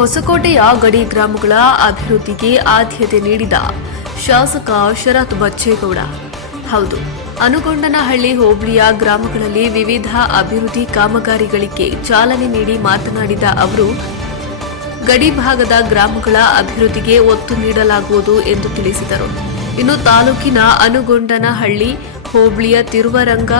ಹೊಸಕೋಟೆಯ ಗಡಿ ಗ್ರಾಮಗಳ ಅಭಿವೃದ್ಧಿಗೆ ಆದ್ಯತೆ ನೀಡಿದ ಶಾಸಕ ಶರತ್ ಬಚ್ಚೇಗೌಡ. ಹೌದು ಅನುಗೊಂಡನಹಳ್ಳಿ ಹೋಬಳಿಯ ಗ್ರಾಮಗಳಲ್ಲಿ ವಿವಿಧ ಅಭಿವೃದ್ಧಿ ಕಾಮಗಾರಿಗಳಿಗೆ ಚಾಲನೆ ನೀಡಿ ಮಾತನಾಡಿದ ಅವರು, ಗಡಿ ಭಾಗದ ಗ್ರಾಮಗಳ ಅಭಿವೃದ್ಧಿಗೆ ಒತ್ತು ನೀಡಲಾಗುವುದು ಎಂದು ತಿಳಿಸಿದರು. ಇನ್ನು ತಾಲೂಕಿನ ಅನುಗೊಂಡನಹಳ್ಳಿ ಹೋಬಳಿಯ ತಿರುವರಂಗ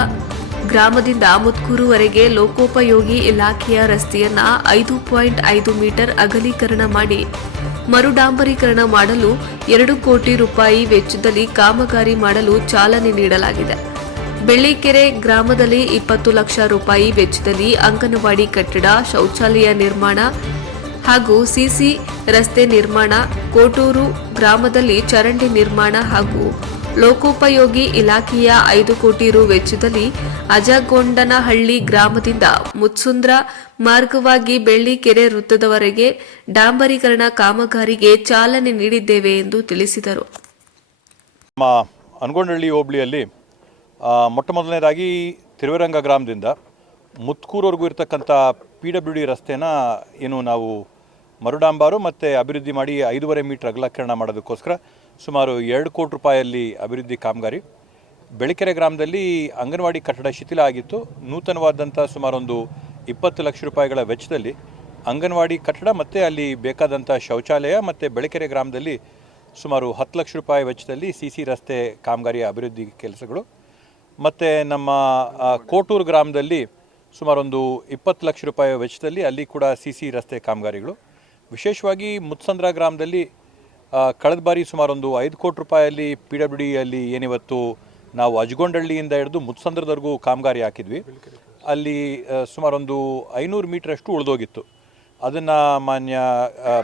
ಗ್ರಾಮದಿಂದ ಮುತ್ಕೂರುವರೆಗೆ ಲೋಕೋಪಯೋಗಿ ಇಲಾಖೆಯ ರಸ್ತೆಯನ್ನ ಐದು ಪಾಯಿಂಟ್ ಐದು ಮೀಟರ್ ಅಗಲೀಕರಣ ಮಾಡಿ ಮರುಡಾಂಬರೀಕರಣ ಮಾಡಲು ಎರಡು ಕೋಟಿ ರೂಪಾಯಿ ವೆಚ್ಚದಲ್ಲಿ ಕಾಮಗಾರಿ ಮಾಡಲು ಚಾಲನೆ ನೀಡಲಾಗಿದೆ. ಬೆಳ್ಳಿಕೆರೆ ಗ್ರಾಮದಲ್ಲಿ ಇಪ್ಪತ್ತು ಲಕ್ಷ ರೂಪಾಯಿ ವೆಚ್ಚದಲ್ಲಿ ಅಂಗನವಾಡಿ ಕಟ್ಟಡ, ಶೌಚಾಲಯ ನಿರ್ಮಾಣ ಹಾಗೂ ಸಿಸಿ ರಸ್ತೆ ನಿರ್ಮಾಣ, ಕೋಟೂರು ಗ್ರಾಮದಲ್ಲಿ ಚರಂಡಿ ನಿರ್ಮಾಣ ಹಾಗೂ ಲೋಕೋಪಯೋಗಿ ಇಲಾಖೆಯ ಐದು ಕೋಟಿ ರು ವೆಚ್ಚದಲ್ಲಿ ಅಜಗೊಂಡನಹಳ್ಳಿ ಗ್ರಾಮದಿಂದ ಮುತ್ಸುಂದ್ರ ಮಾರ್ಗವಾಗಿ ಬೆಳ್ಳಿಕೆರೆ ವೃತ್ತದವರೆಗೆ ಡಾಂಬರೀಕರಣ ಕಾಮಗಾರಿಗೆ ಚಾಲನೆ ನೀಡಿದ್ದೇವೆ ಎಂದು ತಿಳಿಸಿದರು. ಅನ್ಗೊಂಡಹಳ್ಳಿ ಹೋಬಳಿಯಲ್ಲಿ ಮೊಟ್ಟ ಮೊದಲನೇದಾಗಿ ತಿರುವರಂಗ ಗ್ರಾಮದಿಂದ ಮುತ್ಕೂರವರೆಗೂ ಇರತಕ್ಕಂಥ ಪಿ ಡಬ್ಲ್ಯೂ ಡಿ ರಸ್ತೆನ ಏನು ನಾವು ಮರುಡಾಂಬಾರು ಮತ್ತು ಅಭಿವೃದ್ಧಿ ಮಾಡಿ ಐದೂವರೆ ಮೀಟರ್ ಅಗಲಕರಣ ಮಾಡೋದಕ್ಕೋಸ್ಕರ ಸುಮಾರು ಎರಡು ಕೋಟಿ ರೂಪಾಯಲ್ಲಿ ಅಭಿವೃದ್ಧಿ ಕಾಮಗಾರಿ. ಬೆಳಕೆರೆ ಗ್ರಾಮದಲ್ಲಿ ಅಂಗನವಾಡಿ ಕಟ್ಟಡ ಶಿಥಿಲ ಆಗಿತ್ತು. ನೂತನವಾದಂಥ ಸುಮಾರೊಂದು ಇಪ್ಪತ್ತು ಲಕ್ಷ ರೂಪಾಯಿಗಳ ವೆಚ್ಚದಲ್ಲಿ ಅಂಗನವಾಡಿ ಕಟ್ಟಡ ಮತ್ತು ಅಲ್ಲಿ ಬೇಕಾದಂಥ ಶೌಚಾಲಯ ಮತ್ತು ಬೆಳಕೆರೆ ಗ್ರಾಮದಲ್ಲಿ ಸುಮಾರು ಹತ್ತು ಲಕ್ಷ ರೂಪಾಯಿ ವೆಚ್ಚದಲ್ಲಿ ಸಿ ಸಿ ರಸ್ತೆ ಕಾಮಗಾರಿಯ ಅಭಿವೃದ್ಧಿ ಕೆಲಸಗಳು. ಮತ್ತು ನಮ್ಮ ಕೋಟೂರು ಗ್ರಾಮದಲ್ಲಿ ಸುಮಾರೊಂದು ಇಪ್ಪತ್ತು ಲಕ್ಷ ರೂಪಾಯಿ ವೆಚ್ಚದಲ್ಲಿ ಅಲ್ಲಿ ಕೂಡ ಸಿ ಸಿ ರಸ್ತೆ ಕಾಮಗಾರಿಗಳು. ವಿಶೇಷವಾಗಿ ಮುತ್ಸಂದ್ರ ಗ್ರಾಮದಲ್ಲಿ ಕಳೆದ ಬಾರಿ ಸುಮಾರೊಂದು ಐದು ಕೋಟಿ ರೂಪಾಯಲ್ಲಿ ಪಿ ಡಬ್ಲ್ಯೂ ಡಿಯಲ್ಲಿ ಏನಿವತ್ತು ನಾವು ಅಜಗೊಂಡಳ್ಳಿಯಿಂದ ಹಿಡಿದು ಮುತ್ಸಂದ್ರದವರೆಗೂ ಕಾಮಗಾರಿ ಹಾಕಿದ್ವಿ. ಅಲ್ಲಿ ಸುಮಾರೊಂದು ಐನೂರು ಮೀಟ್ರಷ್ಟು ಉಳಿದೋಗಿತ್ತು. ಅದನ್ನು ಮಾನ್ಯ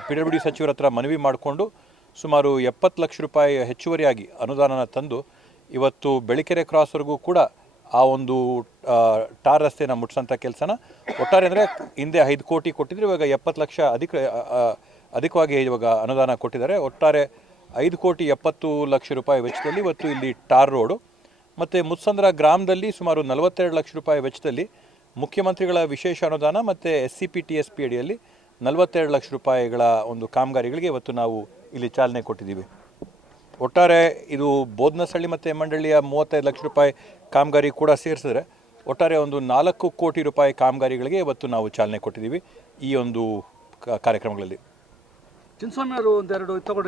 ಪಿ ಡಬ್ಲ್ಯೂ ಡಿ ಸಚಿವರ ಹತ್ರ ಮನವಿ ಮಾಡಿಕೊಂಡು ಸುಮಾರು ಎಪ್ಪತ್ತು ಲಕ್ಷ ರೂಪಾಯಿ ಹೆಚ್ಚುವರಿಯಾಗಿ ಅನುದಾನನ ತಂದು ಇವತ್ತು ಬೆಳಿಕೆರೆ ಕ್ರಾಸ್ವರೆಗೂ ಕೂಡ ಆ ಒಂದು ಟಾರ್ ರಸ್ತೆನ ಮುಟ್ಸೋಂಥ ಕೆಲಸನ. ಒಟ್ಟಾರೆ ಅಂದರೆ ಹಿಂದೆ ಐದು ಕೋಟಿ ಕೊಟ್ಟಿದ್ರು, ಇವಾಗ ಎಪ್ಪತ್ತು ಲಕ್ಷ ಅಧಿಕ ಅಧಿಕವಾಗಿ ಇವಾಗ ಅನುದಾನ ಕೊಟ್ಟಿದ್ದಾರೆ. ಒಟ್ಟಾರೆ ಐದು ಕೋಟಿ ಎಪ್ಪತ್ತು ಲಕ್ಷ ರೂಪಾಯಿ ವೆಚ್ಚದಲ್ಲಿ ಇವತ್ತು ಇಲ್ಲಿ ಟಾರ್ ರೋಡು. ಮತ್ತು ಮುತ್ಸಂದ್ರ ಗ್ರಾಮದಲ್ಲಿ ಸುಮಾರು ನಲವತ್ತೆರಡು ಲಕ್ಷ ರೂಪಾಯಿ ವೆಚ್ಚದಲ್ಲಿ ಮುಖ್ಯಮಂತ್ರಿಗಳ ವಿಶೇಷ ಅನುದಾನ ಮತ್ತು S C P T S P ಅಡಿಯಲ್ಲಿ ನಲವತ್ತೆರಡು ಲಕ್ಷ ರೂಪಾಯಿಗಳ ಒಂದು ಕಾಮಗಾರಿಗಳಿಗೆ ಇವತ್ತು ನಾವು ಇಲ್ಲಿ ಚಾಲನೆ ಕೊಟ್ಟಿದ್ದೀವಿ. ಒಟ್ಟಾರೆ ಇದು ಬೋಧನಸಳ್ಳಿ ಮತ್ತು ಮಂಡಳಿಯ ಮೂವತ್ತೈದು ಲಕ್ಷ ರೂಪಾಯಿ ಕಾಮಗಾರಿ ಕೂಡ ಸೇರಿಸಿದ್ರೆ ಒಟ್ಟಾರೆ ಒಂದು ನಾಲ್ಕು ಕೋಟಿ ರೂಪಾಯಿ ಕಾಮಗಾರಿಗಳಿಗೆ ಇವತ್ತು ನಾವು ಚಾಲನೆ ಕೊಟ್ಟಿದ್ದೀವಿ ಈ ಒಂದು ಕಾರ್ಯಕ್ರಮಗಳಲ್ಲಿ. ಚಿನ್ನಸ್ವಾಮಿ ಅವರು ಒಂದೆರಡು ತಗೊಂಡು